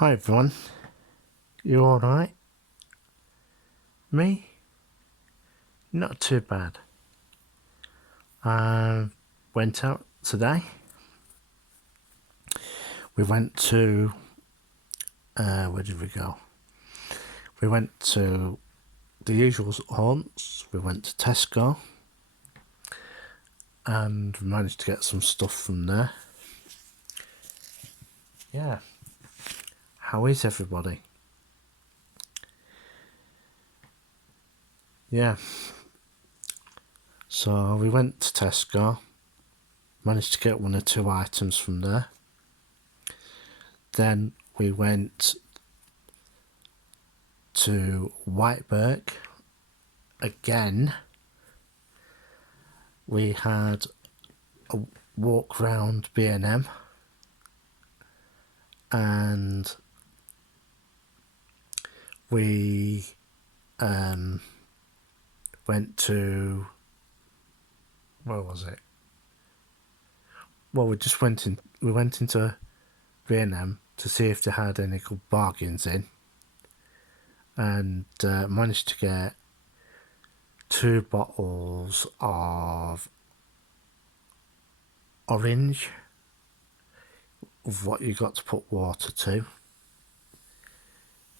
Hi everyone, you alright? Me? Not too bad. I went out today. We went to, where did we go? We went to the usual haunts. We went to Tesco and managed to get some stuff from there. Yeah. How is everybody? Yeah. So we went to Tesco, managed to get one or two items from there. Then we went to Whiteberg again. We had a walk round B&M and we went to, where was it? Well, we went into B&M to see if they had any good bargains in, and managed to get 2 bottles of orange, of what you got to put water to.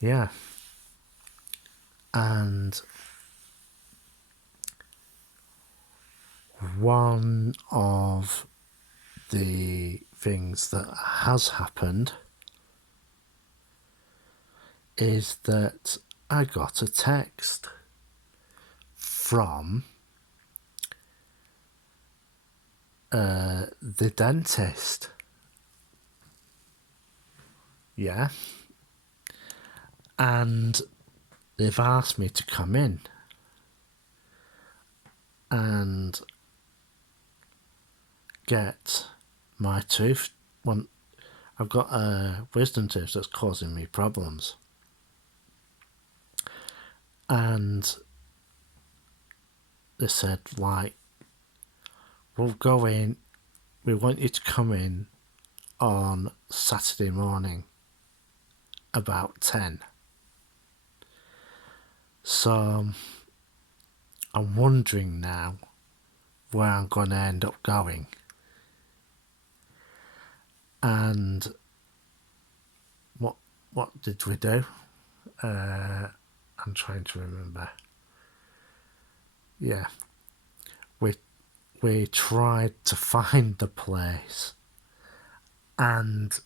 Yeah. And one of the things that has happened is that I got a text from the dentist. Yeah. And they've asked me to come in and get my tooth. I've got a wisdom tooth that's causing me problems. And they said, like, we'll go in, we want you to come in on Saturday morning about 10. So I'm wondering now where I'm going to end up going. And what did we do? I'm trying to remember. Yeah, we tried to find the place, and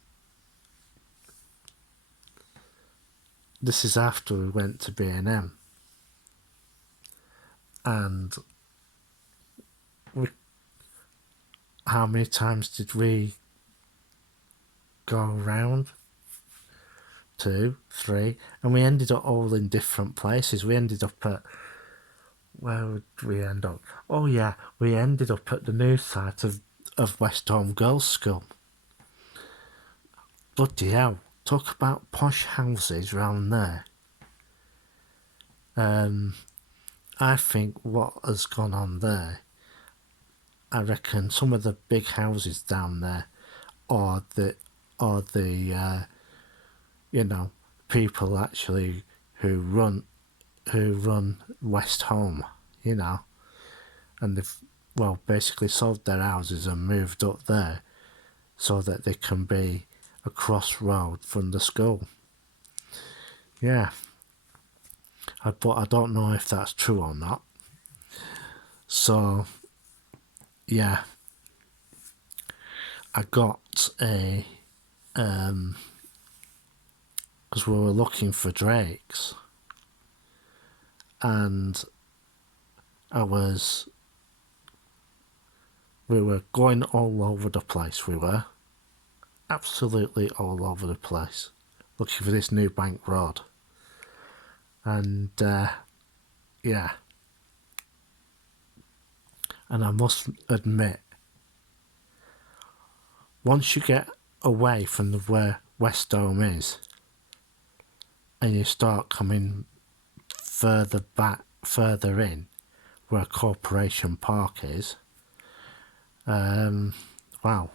this is after we went to B&M, and how many times did we go around? 2, 3, and we ended up all in different places. We ended up at, where would we end up? Oh yeah, we ended up at the new site of West Home Girls' School. Bloody hell, talk about posh houses round there. I think what has gone on there, I reckon some of the big houses down there are the people actually who run West Home, and they've basically sold their houses and moved up there so that they can be across road from the school. Yeah. But I don't know if that's true or not. So, yeah, I got a, because we were looking for drakes, and we were going all over the place. We were absolutely all over the place looking for this new bank road. And yeah, and I must admit, once you get away from where West Home is and you start coming further in where Corporation Park is, wow,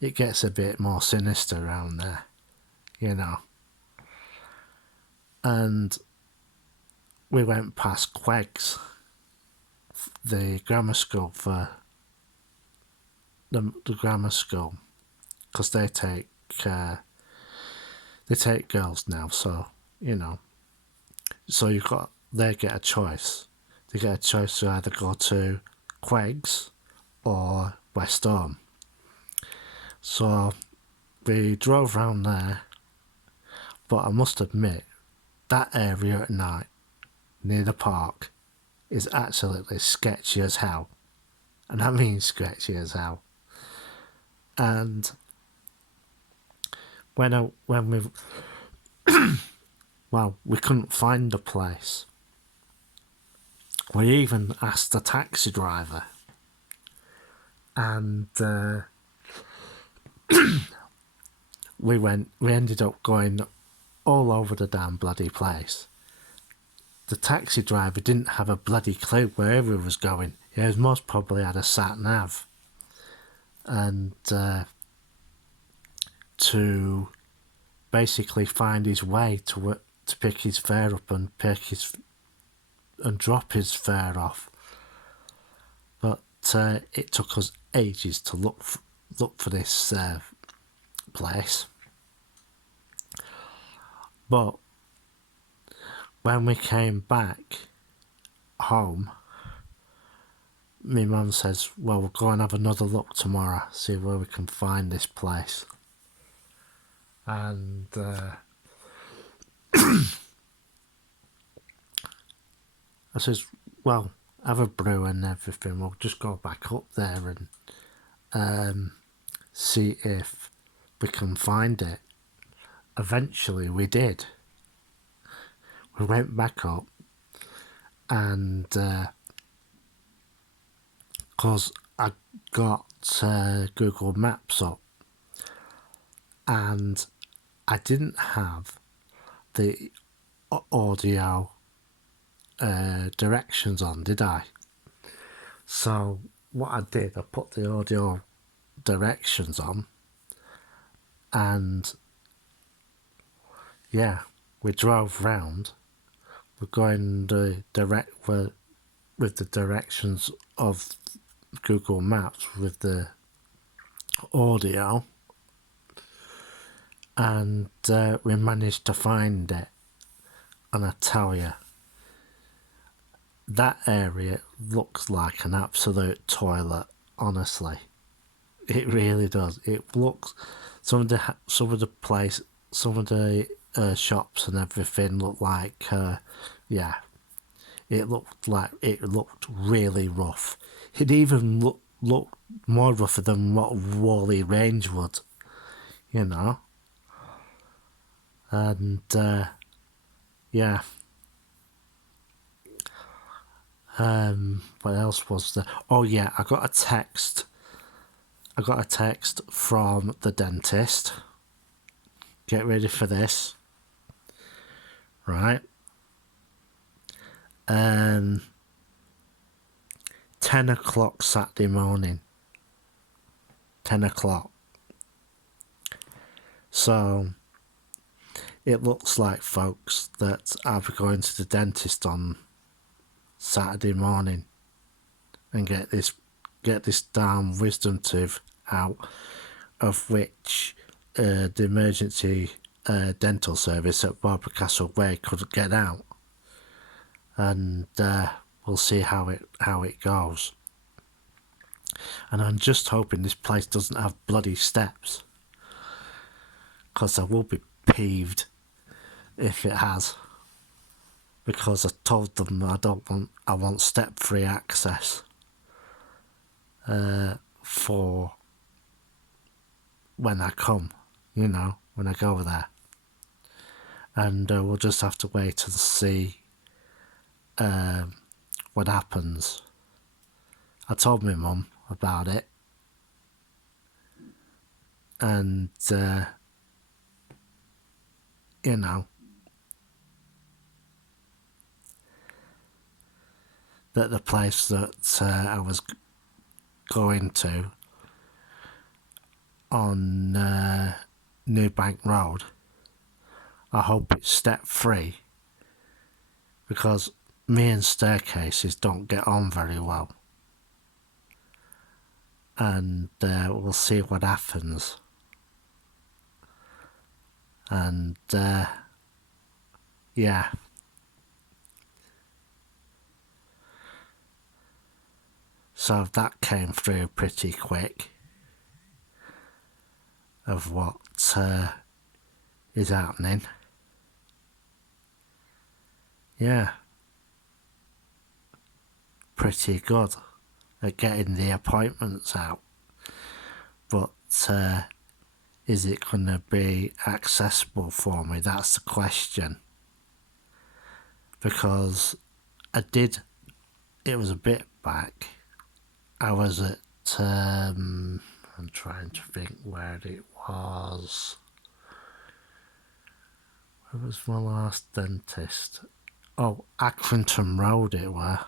it gets a bit more sinister around there, And we went past Queggs, the grammar school for the grammar school, because they take girls now. So so they get a choice. They get a choice to either go to Queggs or West Home. So we drove round there, but I must admit that area at night near the park is absolutely sketchy as hell. And I mean sketchy as hell. And when we we couldn't find the place. We even asked the taxi driver, and we ended up going all over the damn bloody place. The taxi driver didn't have a bloody clue where he was going. He most probably had a sat nav, and to basically find his way to pick his fare up and drop his fare off. But it took us ages to look for this place. But when we came back home, my mum says, well, we'll go and have another look tomorrow, see where we can find this place. And I says, well, have a brew and everything. We'll just go back up there and see if we can find it. Eventually we did. We went back up and because I got Google Maps up and I didn't have the audio directions on, did I? So what I did, I put the audio directions on, and yeah, we drove round. We're going with the directions of Google Maps with the audio, and we managed to find it. And I tell you, that area looks like an absolute toilet, honestly. It really does. It looks, some of the shops and everything look like, it looked really rough. It even looked more rougher than what Whalley Range would, And yeah. What else was there? Oh yeah, I got a text from the dentist. Get ready for this. Right. 10 o'clock Saturday morning. 10 o'clock. So it looks like, folks, that I'll be going to the dentist on Saturday morning and get this damn wisdom tooth out, of which the emergency dental service at Barbara Castle Way couldn't get out, and we'll see how it goes. And I'm just hoping this place doesn't have bloody steps, because I will be peeved if it has. Because I told them I want step-free access for when I come, when I go there. And we'll just have to wait and see what happens. I told my mum about it, and that the place that I was going to on New Bank Road, I hope it's step free, because me and staircases don't get on very well. And we'll see what happens. And yeah. So that came through pretty quick of what is happening. Yeah. Pretty good at getting the appointments out. But is it going to be accessible for me? That's the question. Because it was a bit back. I was at, I'm trying to think where it was. Where was my last dentist? Oh, Accrington Road it were.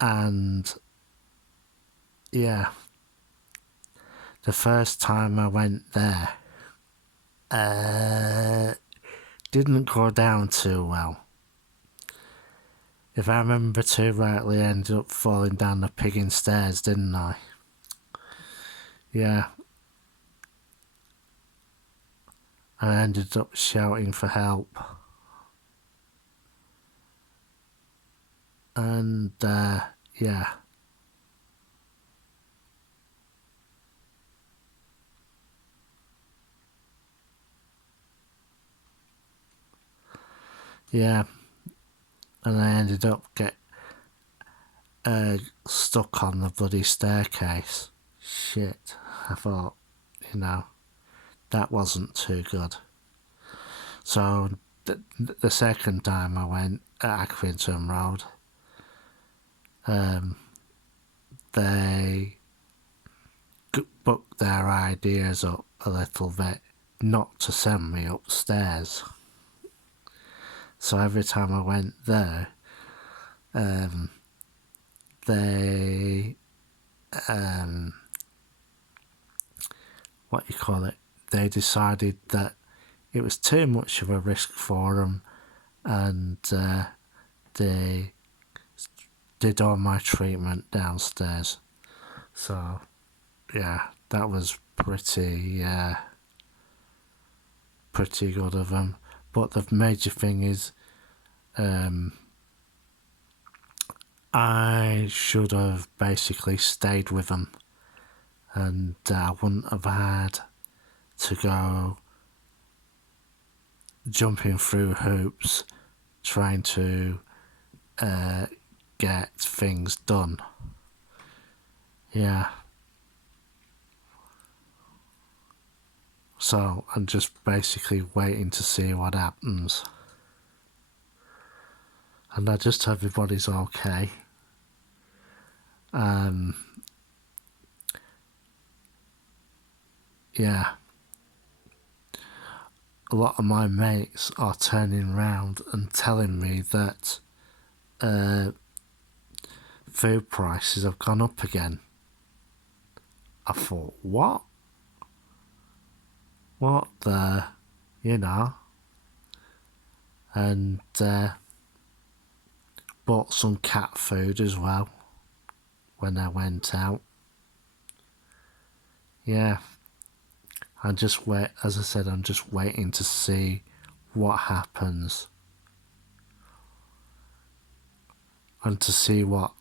And yeah, the first time I went there, didn't go down too well. If I remember too rightly, I ended up falling down the pigging stairs, didn't I? Yeah. I ended up shouting for help. And yeah. Yeah. And I ended up stuck on the bloody staircase. Shit. I thought, that wasn't too good. So the second time I went at Accrington Road, they booked their ideas up a little bit not to send me upstairs. So every time I went there, they they decided that it was too much of a risk for them, and they did all my treatment downstairs. So yeah, that was pretty good of them. But the major thing is, I should have basically stayed with them, and I wouldn't have had to go jumping through hoops trying to get things done. Yeah. So I'm just basically waiting to see what happens. And I just hope everybody's okay. Yeah. A lot of my mates are turning round and telling me that food prices have gone up again. I thought, what? What the, and bought some cat food as well when I went out. Yeah. I'm just I'm just waiting to see what happens. And to see what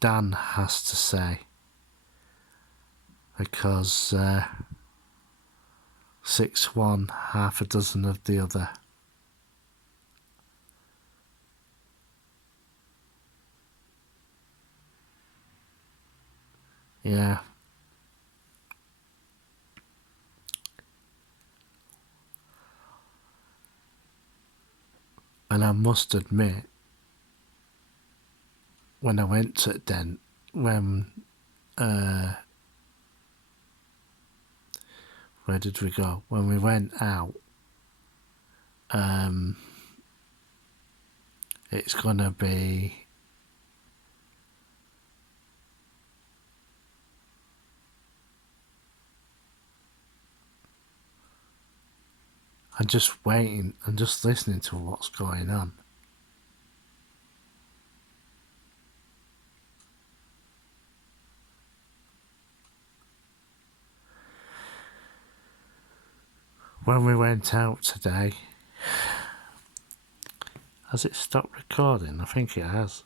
Dan has to say. Because 6 one, half a dozen of the other. Yeah. And I must admit, when I went to Dent, where did we go? When we went out, it's gonna be and just waiting and just listening to what's going on. When we went out today, has it stopped recording? I think it has.